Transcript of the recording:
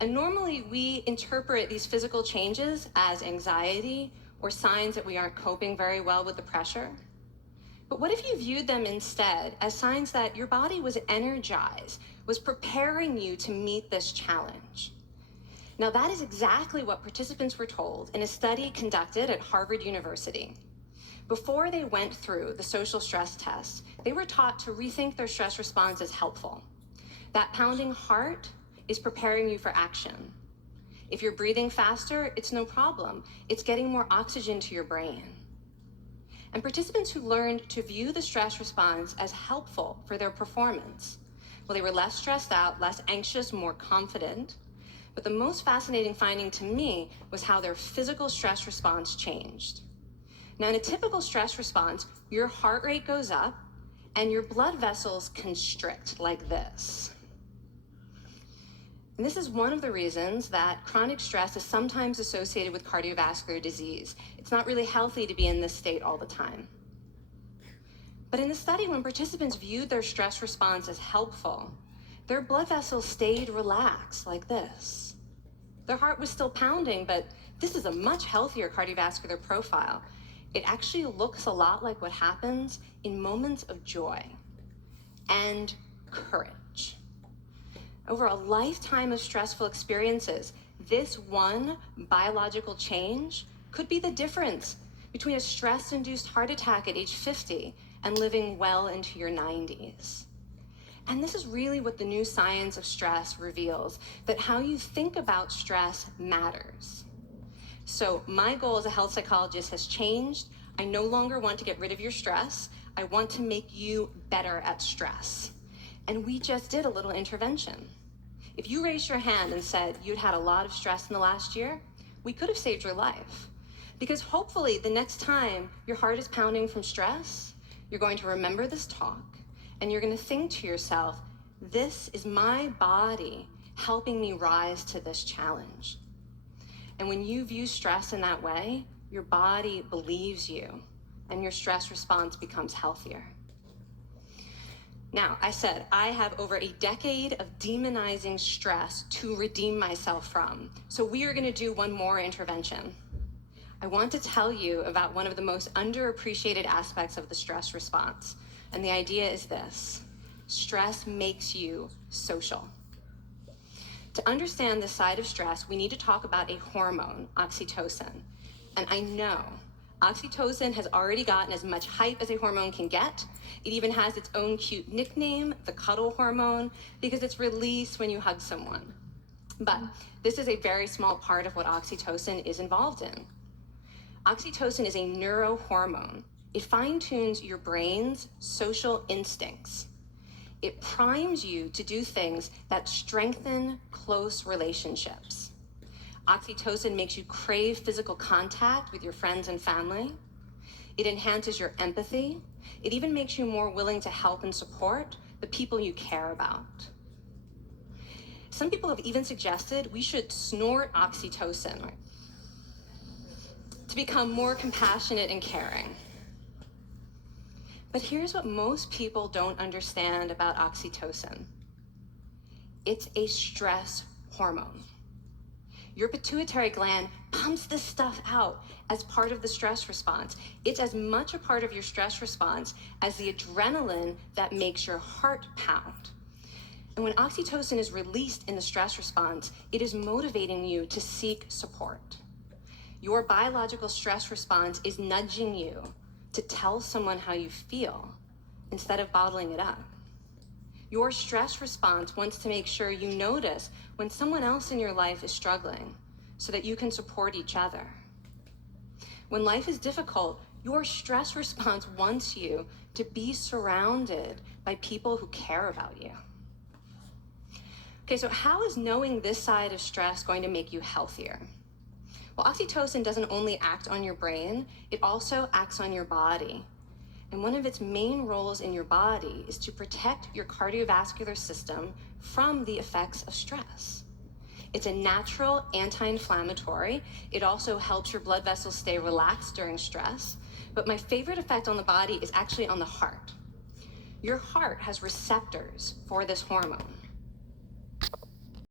And normally we interpret these physical changes as anxiety or signs that we aren't coping very well with the pressure. But what if you viewed them instead as signs that your body was energized, was preparing you to meet this challenge? Now, that is exactly what participants were told in a study conducted at Harvard University. Before they went through the social stress test, they were taught to rethink their stress response as helpful. That pounding heart is preparing you for action. If you're breathing faster, it's no problem. It's getting more oxygen to your brain. And participants who learned to view the stress response as helpful for their performance, well, they were less stressed out, less anxious, more confident. But the most fascinating finding to me was how their physical stress response changed. Now, in a typical stress response, your heart rate goes up and your blood vessels constrict like this. And this is one of the reasons that chronic stress is sometimes associated with cardiovascular disease. It's not really healthy to be in this state all the time. But in the study, when participants viewed their stress response as helpful, their blood vessels stayed relaxed like this. Their heart was still pounding, but this is a much healthier cardiovascular profile. It actually looks a lot like what happens in moments of joy and courage. Over a lifetime of stressful experiences, this one biological change could be the difference between a stress-induced heart attack at age 50 and living well into your 90s. And this is really what the new science of stress reveals, that how you think about stress matters. So my goal as a health psychologist has changed. I no longer want to get rid of your stress. I want to make you better at stress. And we just did a little intervention. If you raised your hand and said you'd had a lot of stress in the last year, we could have saved your life. Because hopefully the next time your heart is pounding from stress, you're going to remember this talk and you're going to think to yourself, this is my body helping me rise to this challenge. And when you view stress in that way, your body believes you and your stress response becomes healthier. Now, I said I have over a decade of demonizing stress to redeem myself from. So we are going to do one more intervention. I want to tell you about one of the most underappreciated aspects of the stress response. And the idea is this: stress makes you social. To understand this side of stress, we need to talk about a hormone, oxytocin. And I know oxytocin has already gotten as much hype as a hormone can get. It even has its own cute nickname, the cuddle hormone, because it's released when you hug someone. But this is a very small part of what oxytocin is involved in. Oxytocin is a neurohormone. It fine-tunes your brain's social instincts. It primes you to do things that strengthen close relationships. Oxytocin makes you crave physical contact with your friends and family. It enhances your empathy. It even makes you more willing to help and support the people you care about. Some people have even suggested we should snort oxytocin to become more compassionate and caring. But here's what most people don't understand about oxytocin. It's a stress hormone. Your pituitary gland pumps this stuff out as part of the stress response. It's as much a part of your stress response as the adrenaline that makes your heart pound. And when oxytocin is released in the stress response, it is motivating you to seek support. Your biological stress response is nudging you to tell someone how you feel instead of bottling it up. Your stress response wants to make sure you notice when someone else in your life is struggling so that you can support each other. When life is difficult, your stress response wants you to be surrounded by people who care about you. Okay, so how is knowing this side of stress going to make you healthier? Well, oxytocin doesn't only act on your brain, it also acts on your body. And one of its main roles in your body is to protect your cardiovascular system from the effects of stress. It's a natural anti-inflammatory. It also helps your blood vessels stay relaxed during stress. But my favorite effect on the body is actually on the heart. Your heart has receptors for this hormone.